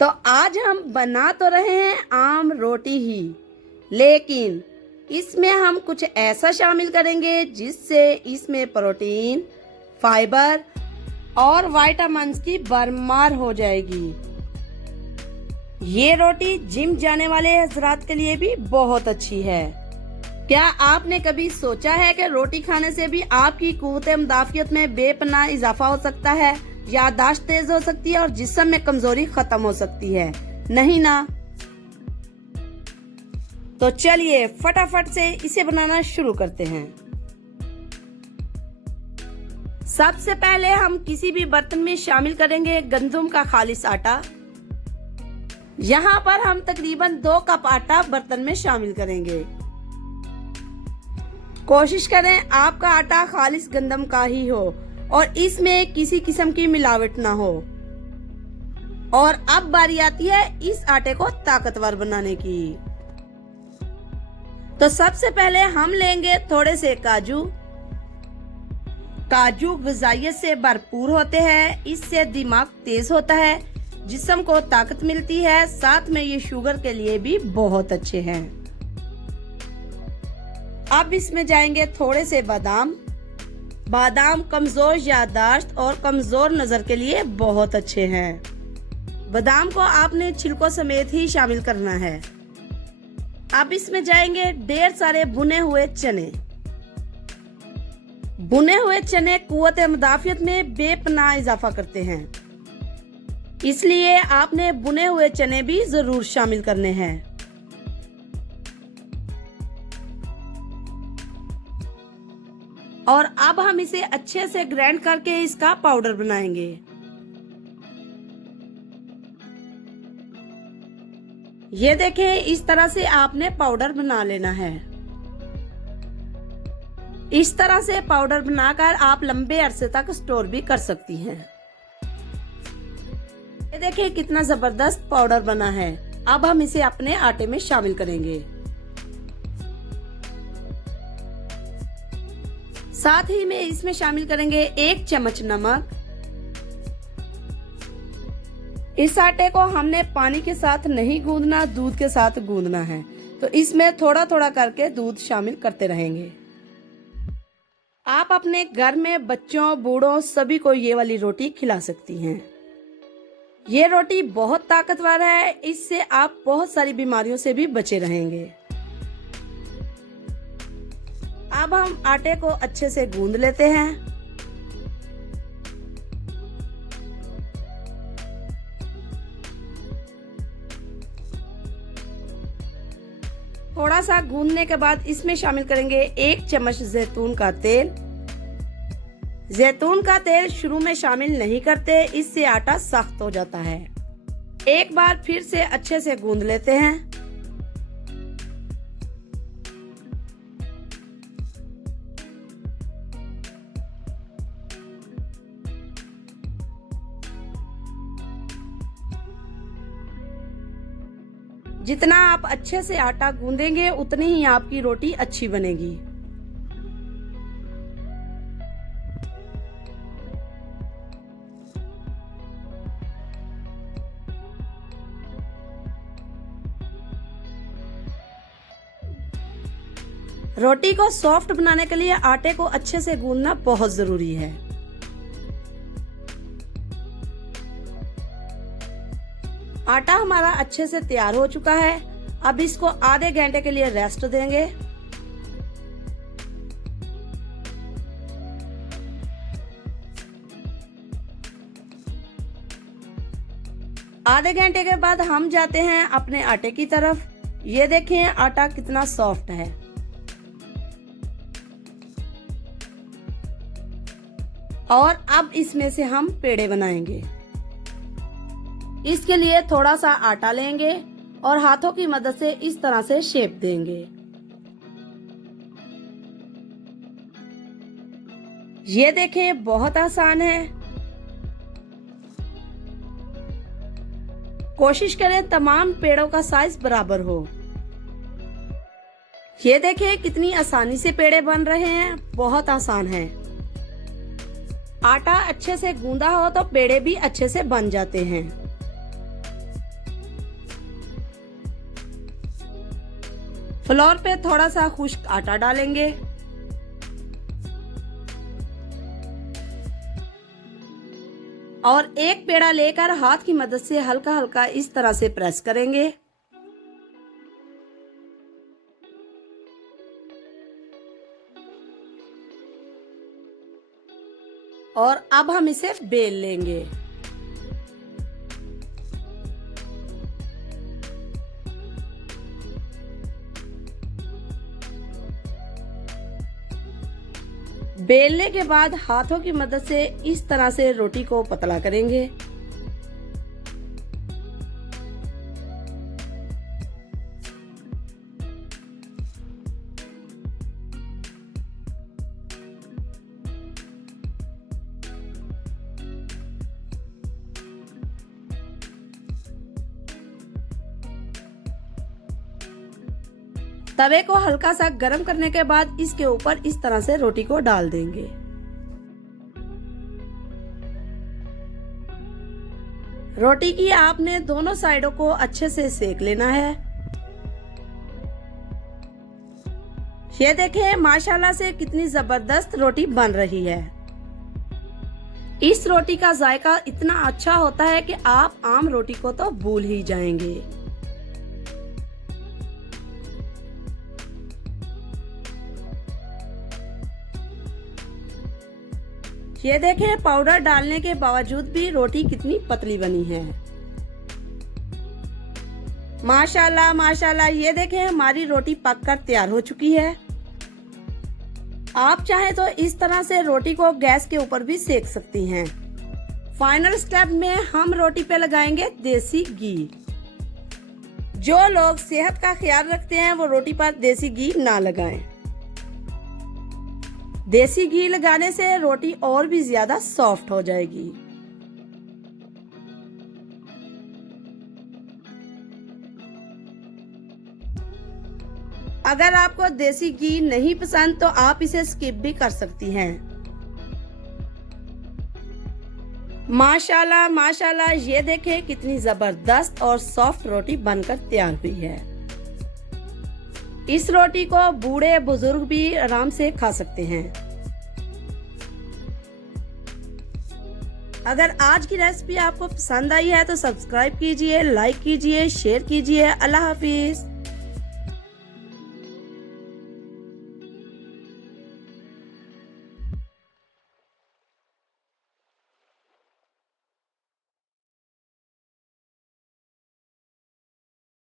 तो आज हम बना तो रहे हैं आम रोटी ही, लेकिन इसमें हम कुछ ऐसा शामिल करेंगे जिससे इसमें प्रोटीन, फाइबर और विटामिन्स की भरमार हो जाएगी। ये रोटी जिम जाने वाले हजरात के लिए भी बहुत अच्छी है। क्या आपने कभी सोचा है कि रोटी खाने से भी आपकी कुव्वत मुदाफियत में बेपनाह इजाफा हो सकता है, याददाश्त तेज हो सकती है और जिस्म में कमजोरी खत्म हो सकती है? नहीं ना? तो चलिए फटाफट से इसे बनाना शुरू करते हैं। सबसे पहले हम किसी भी बर्तन में शामिल करेंगे गंदम का खालिस आटा। यहाँ पर हम तकरीबन 2 कप आटा बर्तन में शामिल करेंगे। कोशिश करें आपका आटा खालिस गंदम का ही हो और इसमें किसी किस्म की मिलावट ना हो। और अब बारी आती है इस आटे को ताकतवर बनाने की। तो सबसे पहले हम लेंगे थोड़े से काजू। काजू ग़िज़ाइयत से भरपूर होते हैं, इससे दिमाग तेज होता है, जिस्म को ताकत मिलती है, साथ में ये शुगर के लिए भी बहुत अच्छे हैं। अब इसमें जाएंगे थोड़े से बादाम। बादाम कमजोर याददाश्त और कमजोर नजर के लिए बहुत अच्छे हैं। बादाम को आपने छिलकों समेत ही शामिल करना है। अब इसमें जाएंगे ढेर सारे भुने हुए चने। भुने हुए चने कुव्वत मुदाफियत में बेपनाह इजाफा करते हैं, इसलिए आपने भुने हुए चने भी जरूर शामिल करने हैं। और अब हम इसे अच्छे से ग्राइंड करके इसका पाउडर बनाएंगे। ये देखें, इस तरह से आपने पाउडर बना लेना है। इस तरह से पाउडर बनाकर आप लंबे अरसे तक स्टोर भी कर सकती हैं। ये देखें कितना जबरदस्त पाउडर बना है। अब हम इसे अपने आटे में शामिल करेंगे। साथ ही में इसमें शामिल करेंगे 1 चम्मच नमक। इस आटे को हमने पानी के साथ नहीं गूंदना, दूध के साथ गूंदना है, तो इसमें थोड़ा थोड़ा करके दूध शामिल करते रहेंगे। आप अपने घर में बच्चों, बूढ़ों सभी को ये वाली रोटी खिला सकती हैं। ये रोटी बहुत ताकतवर है, इससे आप बहुत सारी बीमारियों से भी बचे रहेंगे। अब हम आटे को अच्छे से गूंद लेते हैं। थोड़ा सा गूंदने के बाद इसमें शामिल करेंगे 1 चम्मच जैतून का तेल। जैतून का तेल शुरू में शामिल नहीं करते, इससे आटा सख्त हो जाता है। एक बार फिर से अच्छे से गूंद लेते हैं। जितना आप अच्छे से आटा गूंदेंगे उतनी ही आपकी रोटी अच्छी बनेगी। रोटी को सॉफ्ट बनाने के लिए आटे को अच्छे से गूंदना बहुत जरूरी है। आटा हमारा अच्छे से तैयार हो चुका है। अब इसको आधे घंटे के लिए रेस्ट देंगे। आधे घंटे के बाद हम जाते हैं अपने आटे की तरफ। ये देखें आटा कितना सॉफ्ट है। और अब इसमें से हम पेड़े बनाएंगे। इसके लिए थोड़ा सा आटा लेंगे और हाथों की मदद से इस तरह से शेप देंगे। ये देखें बहुत आसान है। कोशिश करें तमाम पेड़ों का साइज बराबर हो। ये देखें कितनी आसानी से पेड़े बन रहे हैं, बहुत आसान है। आटा अच्छे से गूंदा हो तो पेड़े भी अच्छे से बन जाते हैं। फ्लोर पे थोड़ा सा खुश्क आटा डालेंगे और एक पेड़ा लेकर हाथ की मदद से हल्का हल्का इस तरह से प्रेस करेंगे। और अब हम इसे बेल लेंगे। बेलने के बाद हाथों की मदद से इस तरह से रोटी को पतला करेंगे। तवे को हल्का सा गर्म करने के बाद इसके ऊपर इस तरह से रोटी को डाल देंगे। रोटी की आपने दोनों साइडों को अच्छे से सेक लेना है। ये देखें माशाल्लाह से कितनी जबरदस्त रोटी बन रही है। इस रोटी का जायका इतना अच्छा होता है कि आप आम रोटी को तो भूल ही जाएंगे। ये देखें पाउडर डालने के बावजूद भी रोटी कितनी पतली बनी है। माशाल्लाह माशाल्लाह, ये देखें हमारी रोटी पककर तैयार हो चुकी है। आप चाहें तो इस तरह से रोटी को गैस के ऊपर भी सेक सकती हैं। फाइनल स्टेप में हम रोटी पे लगाएंगे देसी घी। जो लोग सेहत का ख्याल रखते हैं वो रोटी पर देसी घी ना लगाएं। देसी घी लगाने से रोटी और भी ज्यादा सॉफ्ट हो जाएगी। अगर आपको देसी घी नहीं पसंद तो आप इसे स्किप भी कर सकती हैं। माशाल्लाह माशाल्लाह, ये देखें कितनी जबरदस्त और सॉफ्ट रोटी बनकर तैयार हुई है। इस रोटी को बूढ़े बुजुर्ग भी आराम से खा सकते हैं। अगर आज की रेसिपी आपको पसंद आई है तो सब्सक्राइब कीजिए, लाइक कीजिए, शेयर कीजिए। अल्लाह हाफिज।